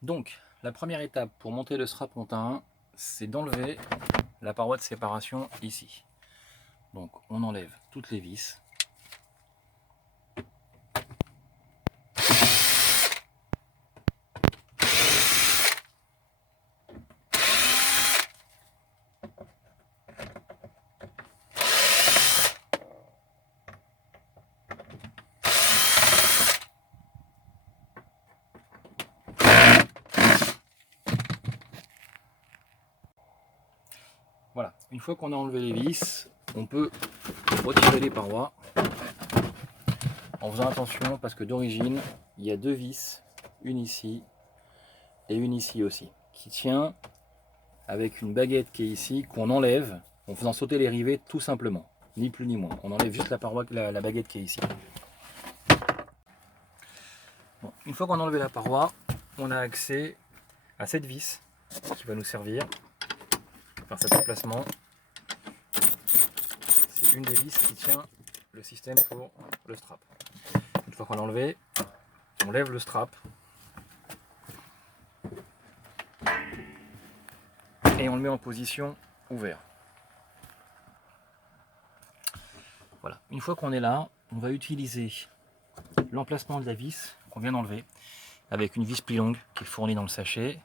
Donc, la première étape pour monter le strapontin, c'est d'enlever la paroi de séparation ici. Donc, on enlève toutes les vis. Voilà, une fois qu'on a enlevé les vis, on peut retirer les parois en faisant attention parce que d'origine, il y a deux vis, une ici et une ici aussi, qui tient avec une baguette qui est ici, qu'on enlève en faisant sauter les rivets tout simplement, ni plus ni moins. On enlève juste la paroi, la baguette qui est ici. Bon, une fois qu'on a enlevé la paroi, on a accès à cette vis qui va nous servir par cet emplacement. C'est une des vis qui tient le système pour le strap. Une fois qu'on l'a enlevé, on lève le strap et on le met en position ouvert. Voilà. Une fois qu'on est là, on va utiliser l'emplacement de la vis qu'on vient d'enlever avec une vis plus longue qui est fournie dans le sachet.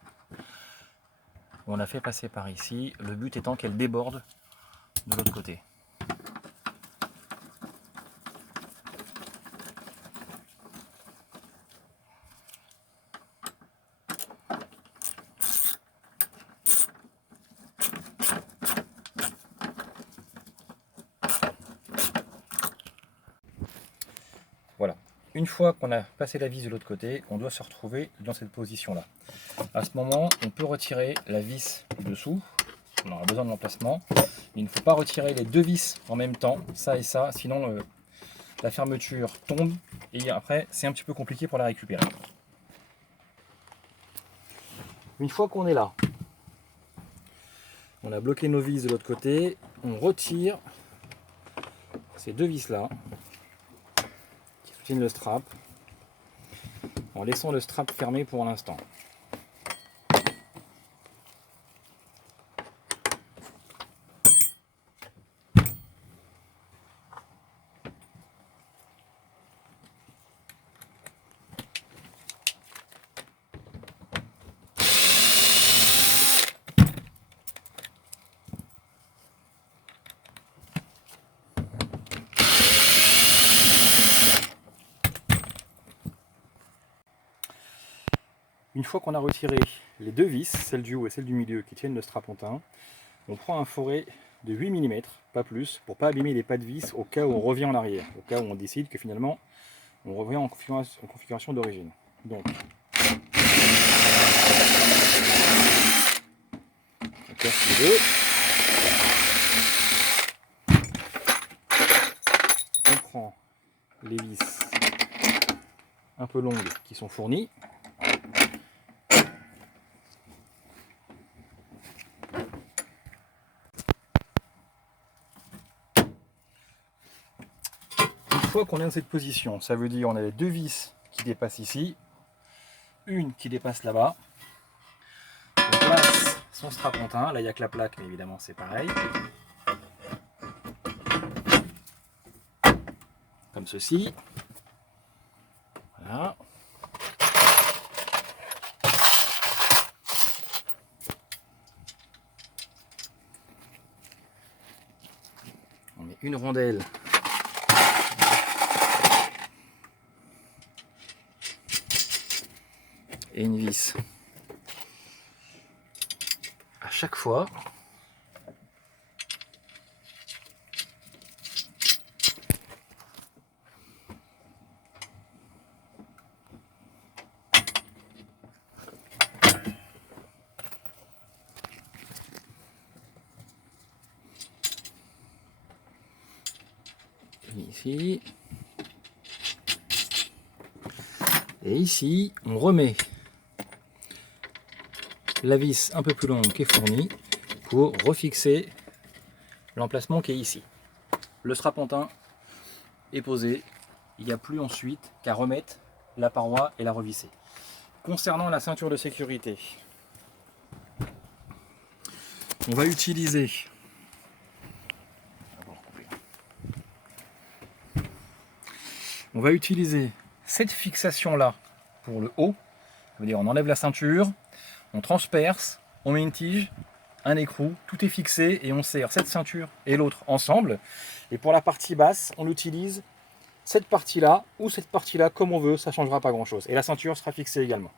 On l'a fait passer par ici, le but étant qu'elle déborde de l'autre côté. Voilà. Une fois qu'on a passé la vis de l'autre côté, on doit se retrouver dans cette position-là. À ce moment, on peut retirer la vis du dessous. On aura besoin de l'emplacement. Il ne faut pas retirer les deux vis en même temps, ça et ça, sinon la fermeture tombe et après c'est un petit peu compliqué pour la récupérer. Une fois qu'on est là, on a bloqué nos vis de l'autre côté, on retire ces deux vis là qui soutiennent le strap en laissant le strap fermé pour l'instant. Une fois qu'on a retiré les deux vis, celle du haut et celle du milieu qui tiennent le strapontin, on prend un foret de 8 mm, pas plus, pour ne pas abîmer les pas de vis au cas où on revient en arrière, au cas où on décide que finalement on revient en configuration d'origine. Donc, on casse les deux. On prend les vis un peu longues qui sont fournies. Une fois qu'on est dans cette position, ça veut dire on a les deux vis qui dépassent ici, une qui dépasse là-bas. On place son strapontin, là il n'y a que la plaque mais évidemment c'est pareil. Comme ceci. Voilà. On met une rondelle et une vis à chaque fois. Ici. Et ici, on remet la vis un peu plus longue qui est fournie pour refixer l'emplacement qui est ici. Le strapontin est posé, il n'y a plus ensuite qu'à remettre la paroi et la revisser. Concernant la ceinture de sécurité, on va utiliser cette fixation là pour le haut. Ça veut dire on enlève la ceinture, on transperce, on met une tige, un écrou, tout est fixé et on serre cette ceinture et l'autre ensemble. Et pour la partie basse, on utilise cette partie là ou cette partie là comme on veut, ça ne changera pas grand chose. Et la ceinture sera fixée également.